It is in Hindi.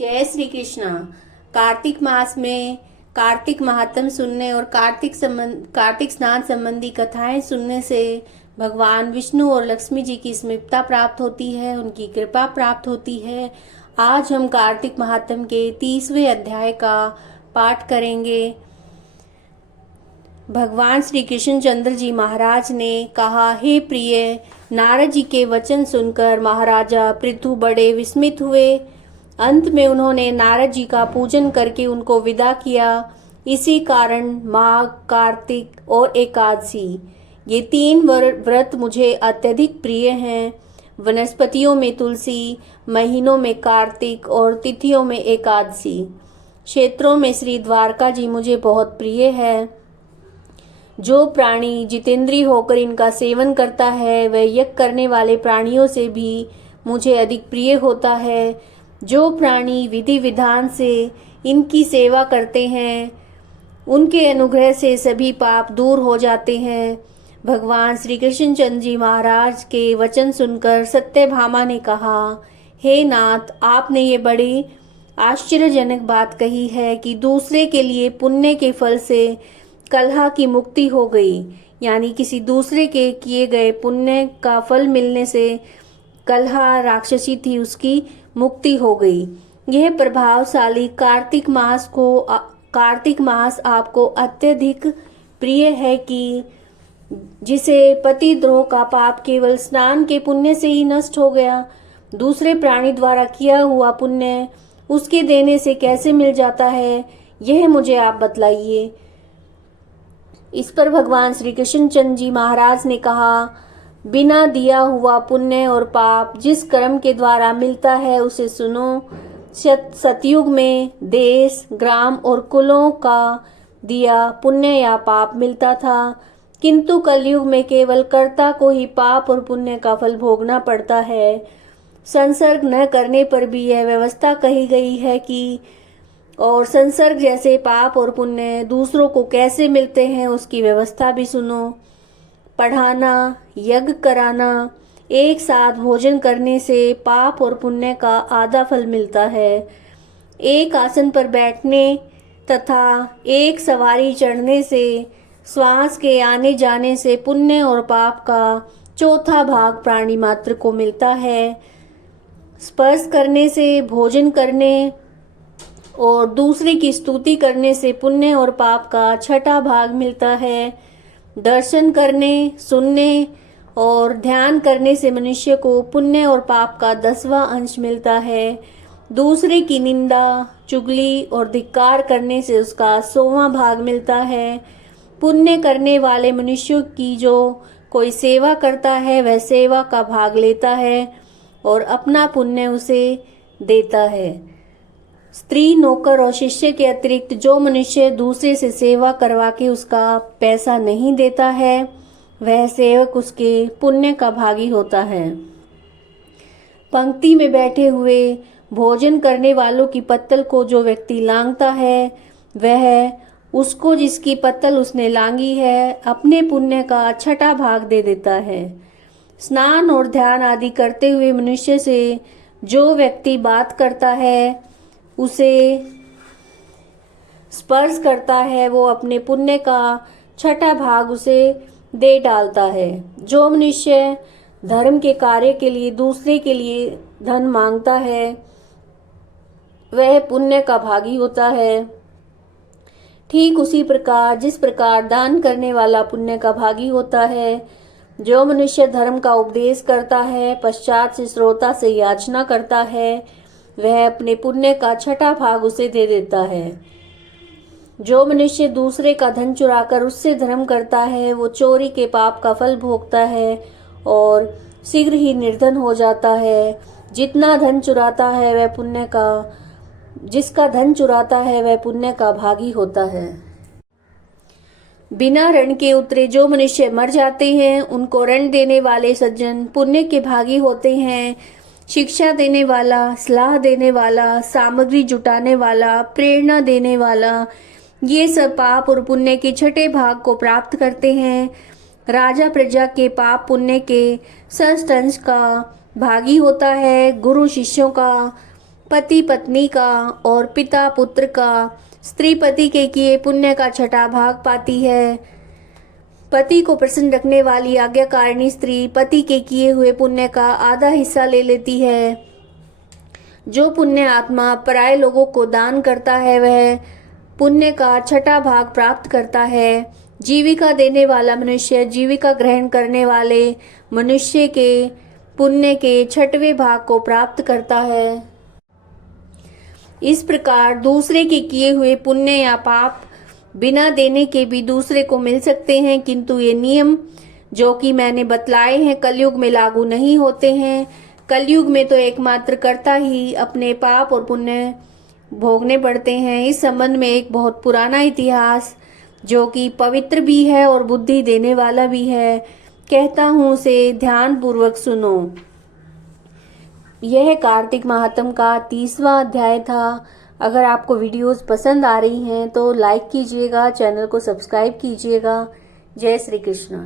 जय श्री कृष्णा। कार्तिक मास में कार्तिक महात्म सुनने और कार्तिक स्नान संबंधी कथाएं सुनने से भगवान विष्णु और लक्ष्मी जी की समीपता प्राप्त होती है, उनकी कृपा प्राप्त होती है। आज हम कार्तिक महात्म के 30वें अध्याय का पाठ करेंगे। भगवान श्री कृष्णचंद्र जी महाराज ने कहा, हे प्रिय, नारद जी के वचन सुनकर महाराजा पृथु बड़े विस्मित हुए। अंत में उन्होंने नारद जी का पूजन करके उनको विदा किया। इसी कारण माघ, कार्तिक और एकादशी, ये 3 व्रत मुझे अत्यधिक प्रिय हैं। वनस्पतियों में तुलसी, महीनों में कार्तिक और तिथियों में एकादशी, क्षेत्रों में श्री द्वारका जी मुझे बहुत प्रिय है। जो प्राणी जितेंद्रिय होकर इनका सेवन करता है वह यज्ञ करने वाले प्राणियों से भी मुझे अधिक प्रिय होता है। जो प्राणी विधि विधान से इनकी सेवा करते हैं उनके अनुग्रह से सभी पाप दूर हो जाते हैं। भगवान श्री कृष्णचंद्र जी महाराज के वचन सुनकर सत्यभामा ने कहा, हे नाथ, आपने ये बड़ी आश्चर्यजनक बात कही है कि दूसरे के लिए पुण्य के फल से कलह की मुक्ति हो गई, यानी किसी दूसरे के किए गए पुण्य का फल मिलने से कलह राक्षसी थी उसकी मुक्ति हो गई। यह प्रभावशाली कार्तिक मास आपको अत्यधिक प्रिय है कि जिसे पतिद्रोह का पाप केवल स्नान के पुण्य से ही नष्ट हो गया। दूसरे प्राणी द्वारा किया हुआ पुण्य उसके देने से कैसे मिल जाता है, यह मुझे आप बतलाइए। इस पर भगवान श्री कृष्णचंद्र जी महाराज ने कहा, बिना दिया हुआ पुण्य और पाप जिस कर्म के द्वारा मिलता है उसे सुनो। सतयुग में देश, ग्राम और कुलों का दिया पुण्य या पाप मिलता था, किंतु कलयुग में केवल कर्ता को ही पाप और पुण्य का फल भोगना पड़ता है। संसर्ग न करने पर भी यह व्यवस्था कही गई है कि और संसर्ग जैसे पाप और पुण्य दूसरों को कैसे मिलते हैं उसकी व्यवस्था भी सुनो। पढ़ाना, यज्ञ कराना, एक साथ भोजन करने से पाप और पुण्य का आधा फल मिलता है। एक आसन पर बैठने तथा एक सवारी चढ़ने से, श्वास के आने जाने से पुण्य और पाप का चौथा भाग प्राणी मात्र को मिलता है। स्पर्श करने से, भोजन करने और दूसरे की स्तुति करने से पुण्य और पाप का छठा भाग मिलता है। दर्शन करने, सुनने और ध्यान करने से मनुष्य को पुण्य और पाप का 10वां अंश मिलता है। दूसरे की निंदा, चुगली और धिक्कार करने से उसका 100वां भाग मिलता है। पुण्य करने वाले मनुष्यों की जो कोई सेवा करता है वह सेवा का भाग लेता है और अपना पुण्य उसे देता है। स्त्री, नौकर और शिष्य के अतिरिक्त जो मनुष्य दूसरे से सेवा करवा के उसका पैसा नहीं देता है वह सेवक उसके पुण्य का भागी होता है। पंक्ति में बैठे हुए भोजन करने वालों की पत्तल को जो व्यक्ति लांघता है वह उसको जिसकी पत्तल उसने लांघी है अपने पुण्य का छठा भाग दे देता है। स्नान और ध्यान आदि करते हुए मनुष्य से जो व्यक्ति बात करता है, उसे स्पर्श करता है, वो अपने पुण्य का छठा भाग उसे दे डालता है। जो मनुष्य धर्म के कार्य के लिए दूसरे के लिए धन मांगता है वह पुण्य का भागी होता है। ठीक उसी प्रकार जिस प्रकार दान करने वाला पुण्य का भागी होता है, जो मनुष्य धर्म का उपदेश करता है पश्चात से श्रोता से याचना करता है वह अपने पुण्य का छठा भाग उसे दे देता है। जो मनुष्य दूसरे का धन चुराकर उससे धर्म करता है वो चोरी के पाप का फल भोगता है और शीघ्र ही निर्धन हो जाता है। जितना धन चुराता है वह पुण्य का जिसका धन चुराता है वह पुण्य का भागी होता है। बिना ऋण के उतरे जो मनुष्य मर जाते हैं उनको ऋण देने वाले सज्जन पुण्य के भागी होते हैं। शिक्षा देने वाला, सलाह देने वाला, सामग्री जुटाने वाला, प्रेरणा देने वाला, ये सब पाप और पुण्य के छठे भाग को प्राप्त करते हैं। राजा प्रजा के पाप पुण्य के षष्ठ अंश का भागी होता है। गुरु शिष्यों का पति पत्नी का और पिता पुत्र का, स्त्री पति के किए पुण्य का छठा भाग पाती है। पति को प्रसन्न रखने वाली आज्ञाकारिणी स्त्री पति के किए हुए पुण्य का आधा हिस्सा ले लेती है। जो पुण्य आत्मा पराये लोगों को दान करता है वह पुण्य का छठा भाग प्राप्त करता है। जीविका देने वाला मनुष्य जीविका ग्रहण करने वाले मनुष्य के पुण्य के छठवें भाग को प्राप्त करता है। इस प्रकार दूसरे के किए हुए पुण्य या पाप बिना देने के भी दूसरे को मिल सकते हैं, किंतु ये नियम जो कि मैंने बतलाए हैं कलयुग में लागू नहीं होते हैं। कलयुग में तो एकमात्र कर्ता ही अपने पाप और पुण्य भोगने पड़ते हैं। इस संबंध में एक बहुत पुराना इतिहास जो कि पवित्र भी है और बुद्धि देने वाला भी है, कहता हूँ उसे ध्यान पूर्वक सुनो। यह कार्तिक महात्म का 30वां अध्याय था। अगर आपको वीडियोस पसंद आ रही हैं तो लाइक कीजिएगा, चैनल को सब्सक्राइब कीजिएगा। जय श्री कृष्ण।